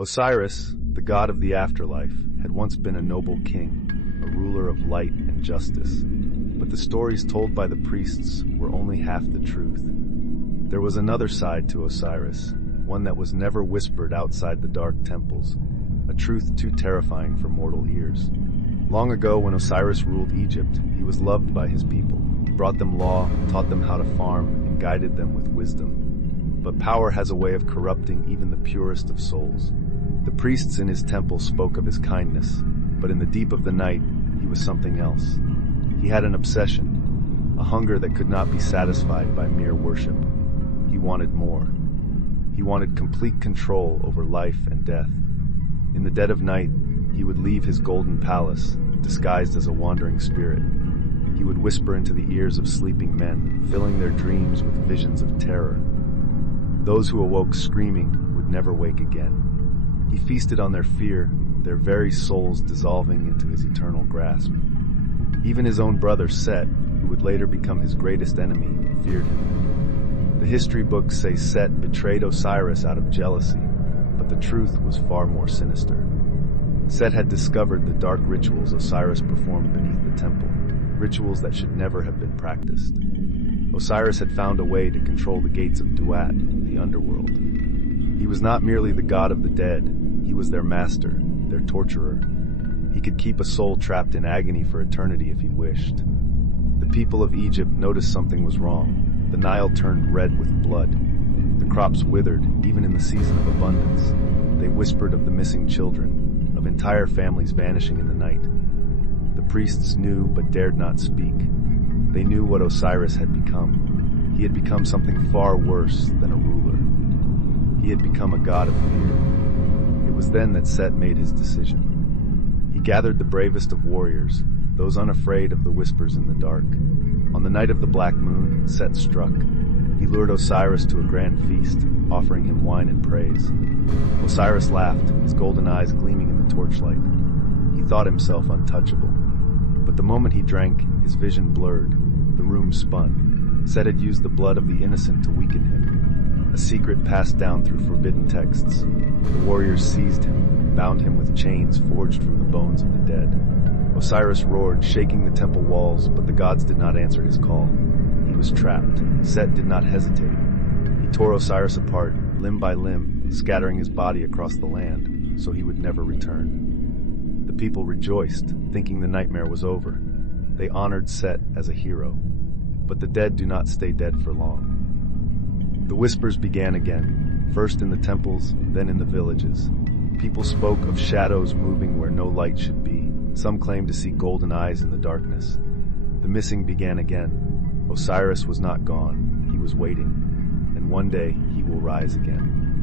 Osiris, the god of the afterlife, had once been a noble king, a ruler of light and justice. But the stories told by the priests were only half the truth. There was another side to Osiris, one that was never whispered outside the dark temples, a truth too terrifying for mortal ears. Long ago, when Osiris ruled Egypt, he was loved by his people. He brought them law, taught them how to farm, and guided them with wisdom. But power has a way of corrupting even the purest of souls. The priests in his temple spoke of his kindness, but in the deep of the night, he was something else. He had an obsession, a hunger that could not be satisfied by mere worship. He wanted more. He wanted complete control over life and death. In the dead of night, he would leave his golden palace, disguised as a wandering spirit. He would whisper into the ears of sleeping men, filling their dreams with visions of terror. Those who awoke screaming would never wake again. He feasted on their fear, their very souls dissolving into his eternal grasp. Even his own brother Set, who would later become his greatest enemy, feared him. The history books say Set betrayed Osiris out of jealousy, but the truth was far more sinister. Set had discovered the dark rituals Osiris performed beneath the temple, rituals that should never have been practiced. Osiris had found a way to control the gates of Duat, the underworld. He was not merely the god of the dead, he was their master, their torturer. He could keep a soul trapped in agony for eternity if he wished. The people of Egypt noticed something was wrong. The Nile turned red with blood. The crops withered, even in the season of abundance. They whispered of the missing children, of entire families vanishing in the night. The priests knew but dared not speak. They knew what Osiris had become. He had become something far worse than a ruler. He had become a god of fear. It was then that Set made his decision. He gathered the bravest of warriors, those unafraid of the whispers in the dark. On the night of the black moon, Set struck. He lured Osiris to a grand feast, offering him wine and praise. Osiris laughed, his golden eyes gleaming in the torchlight. He thought himself untouchable. But the moment he drank, his vision blurred. The room spun. Set had used the blood of the innocent to weaken him. A secret passed down through forbidden texts. The warriors seized him, bound him with chains forged from the bones of the dead. Osiris roared, shaking the temple walls, but the gods did not answer his call. He was trapped. Set did not hesitate. He tore Osiris apart, limb by limb, scattering his body across the land, so he would never return. The people rejoiced, thinking the nightmare was over. They honored Set as a hero. But the dead do not stay dead for long. The whispers began again, first in the temples, then in the villages. People spoke of shadows moving where no light should be. Some claimed to see golden eyes in the darkness. The missing began again. Osiris was not gone. He was waiting. And one day, he will rise again.